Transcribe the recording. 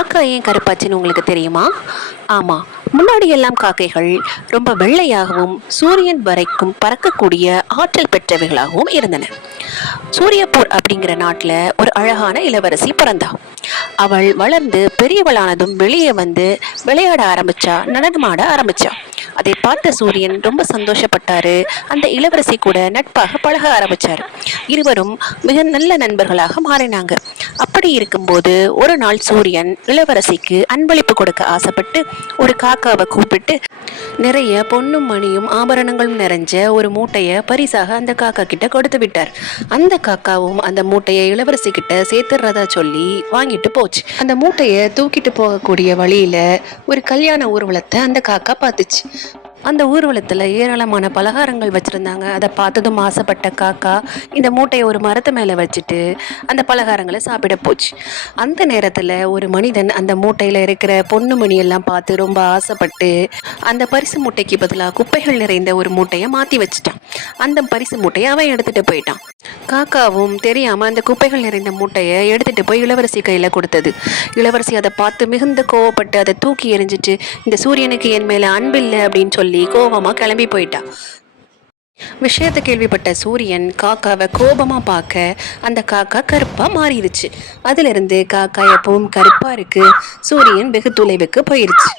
காக்கா ஏன் கருப்பாச்சுன்னு உங்களுக்கு தெரியுமா? ஆமாம், முன்னாடி எல்லாம் காக்கைகள் ரொம்ப வெள்ளையாகவும் சூரியன் வரைக்கும் பறக்கக்கூடிய ஆற்றல் பெற்றவைகளாகவும் இருந்தன. சூரியப்பூர் அப்படிங்கிற நாட்டில் ஒரு அழகான இளவரசி பிறந்தா. அவள் வளர்ந்து பெரியவளானதும் வெளியே வந்து விளையாட ஆரம்பிச்சா, நடனமாட ஆரம்பிச்சா. அதை பார்த்த சூரியன் ரொம்ப சந்தோஷப்பட்டாரு. அந்த இளவரசி கூட நட்பாக பழக ஆரம்பிச்சாரு. இருவரும் மிக நல்ல நண்பர்களாக மாறினாங்க. அப்படி இருக்கும்போது ஒரு நாள் சூரியன் இளவரசிக்கு அன்பளிப்பு கொடுக்க ஆசைப்பட்டு ஒரு காக்காவை கூப்பிட்டு நிறைய பொன்னும் மணியும் ஆபரணங்களும் நிறைஞ்ச ஒரு மூட்டைய பரிசாக அந்த காக்கா கிட்ட கொடுத்து விட்டார். அந்த காக்காவும் அந்த மூட்டையை இளவரசி கிட்ட சேர்த்துறதா சொல்லி வாங்கிட்டு போச்சு. அந்த மூட்டையை தூக்கிட்டு போகக்கூடிய வழியில ஒரு கல்யாண ஊர்வலத்தை அந்த காக்கா பார்த்துச்சு. அந்த ஊர்வலத்தில் ஏராளமான பலகாரங்கள் வச்சுருந்தாங்க. அதை பார்த்ததும் ஆசைப்பட்ட காக்கா இந்த மூட்டையை ஒரு மரத்து மேலே வச்சுட்டு அந்த பலகாரங்களை சாப்பிட போச்சு. அந்த நேரத்தில் ஒரு மனிதன் அந்த மூட்டையில் இருக்கிற பொண்ணு மணியெல்லாம் பார்த்து ரொம்ப ஆசைப்பட்டு அந்த பரிசு மூட்டைக்கு பதிலாக குப்பைகள் நிறைந்த ஒரு மூட்டையை மாற்றி வச்சுட்டான். அந்த பரிசு மூட்டையை அவன் எடுத்துகிட்டு போயிட்டான். காக்காவும் தெரியாமல் அந்த குப்பைகள் நிறைந்த மூட்டையை எடுத்துகிட்டு போய் இளவரசி கையில் கொடுத்தது. இளவரசி அதை பார்த்து மிகுந்த கோவப்பட்டு அதை தூக்கி எறிஞ்சிட்டு, இந்த சூரியனுக்கு என் மேலே அன்பில்லை அப்படின்னு சொல்லி கோபமாக கிளம்பி போயிட்டா. விஷயத்தை கேள்விப்பட்ட சூரியன் காக்காவை கோபமாக பார்க்க அந்த காக்கா கருப்பாக மாறிடுச்சு. அதிலிருந்து காக்கா எப்பவும் கருப்பாக இருக்கு. சூரியன் வெகு தொலைவுக்கு போயிருச்சு.